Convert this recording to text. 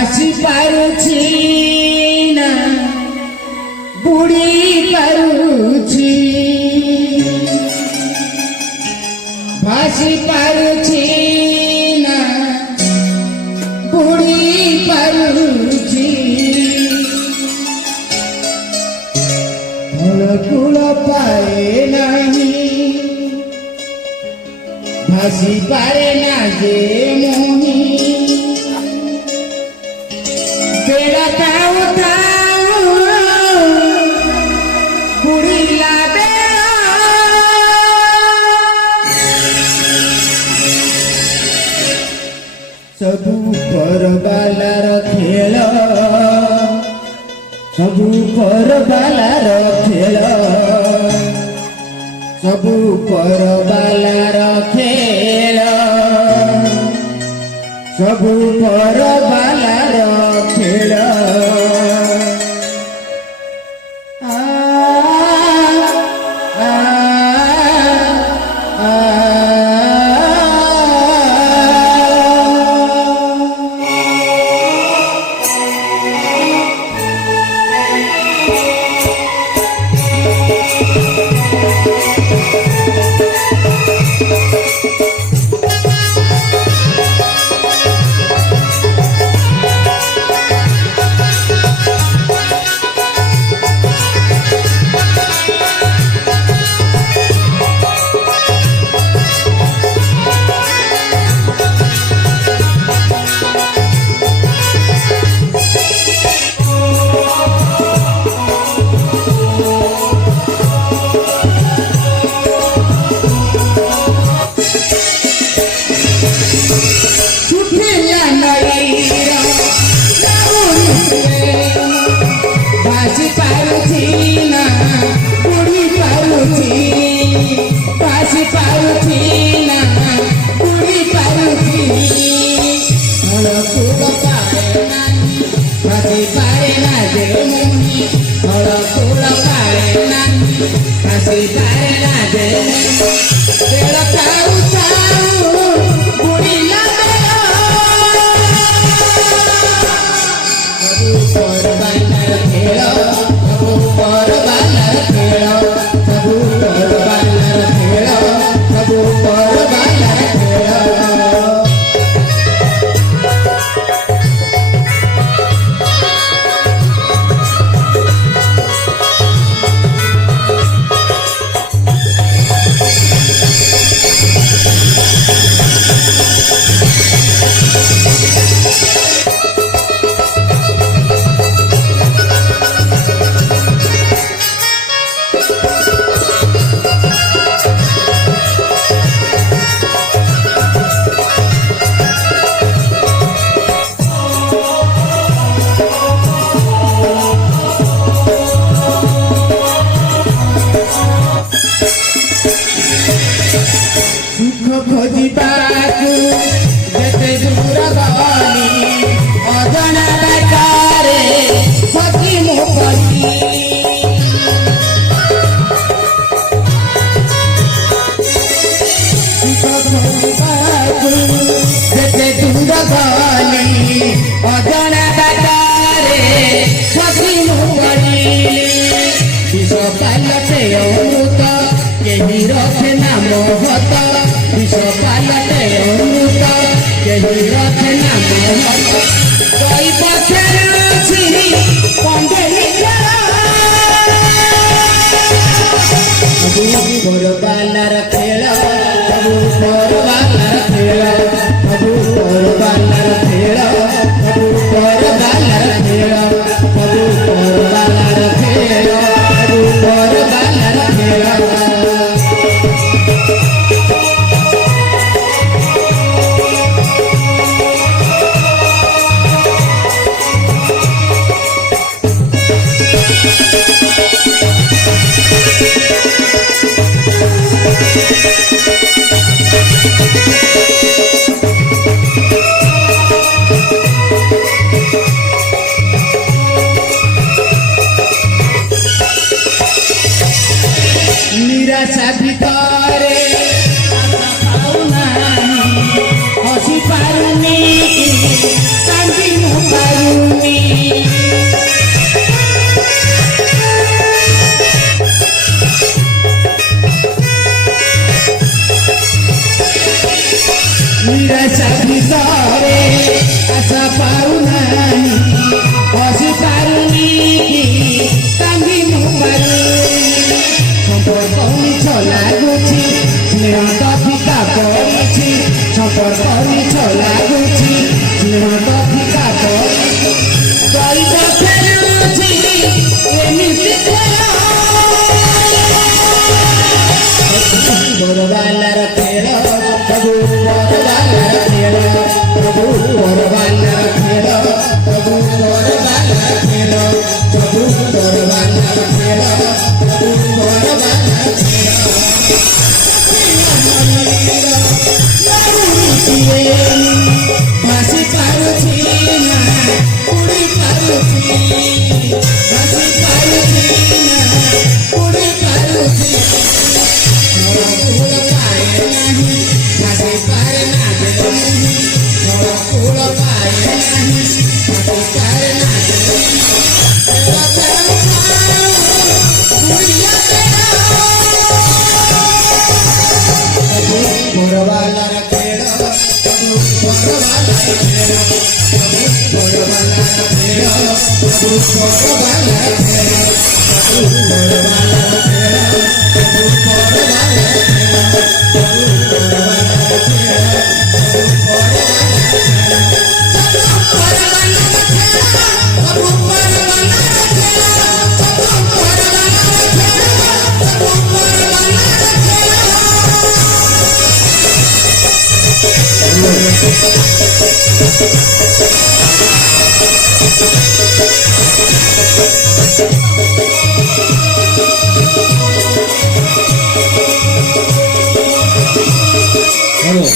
भासी पारुछि ना बुड़ी पारुछि भासी पारुछि ना बुड़ी पारुछि फलकूल पाए नहीं भासी पारे ना जे मोही बेड़ा ताऊ ताऊ बुड़ीला बेड़ा सबू पर बालार खेल सबू पर बालार खेल सबू पर बालार खेल सबू पर बालार खेल भासी पारुछि ना बुड़ी पारुछि भासी पारुछि ना बुड़ी पारुछि फलकूल पाए नाही भासी पारे ना जे मोही फलकूल पाए नाही भासी पारे ना जे बेड़ा ताऊ ताऊ बुड़ीला पर बालार खेल सबू पर बालार खेल सबू पर बालार खेल सबू पर बालार खेल सुख खोजिबाकू जेते दूर गली अजଣା बाटारे सखी मो परी सुख खोजिबाकू जेते दूर गली अजଣା बाटारे सखी मो परी विष पालटे अमृत केही रखे नाम हत विष पालटे अमृत केही रखे नाम हत कई पथर छिरी पंडेली सबू पर बालार खेल सबू पर बालार खेल सबू पर बालार खेल सबू पर बालार खेल सबू पर बालार खेल सबू पर बालार खेल निराशा ভিতরে আশা পাও নাই বসি পারুনি কি কান্দি মু পারুনি সম্পর্ক মিছ লাগুছি স্নেহ তো ফিকা পড়িছি সম্পর্ক মিছ লাগুছি স্নেহ তো ফিকা পড়িছি গরিব ফেরুছি এমিতি বড়বালার খেল প্রভু বড়বালার খেল প্রভু বড়বালার খেল প্রভু বড়বালার খেল প্রভু বড়বালার খেল প্রভু বড়বালার খেল বাসি পারুছি না উড়ি পারুছি বাসি পারুছি না উড়ি পারুছি ফুল পায় নাহি বাসি পারে না দেহি ফুল পায় নাহি বাসি পারে না বড়বালার খেল বড়বালার খেল বড়বালার খেল বড়বালার খেল বড়বালার খেল Hello.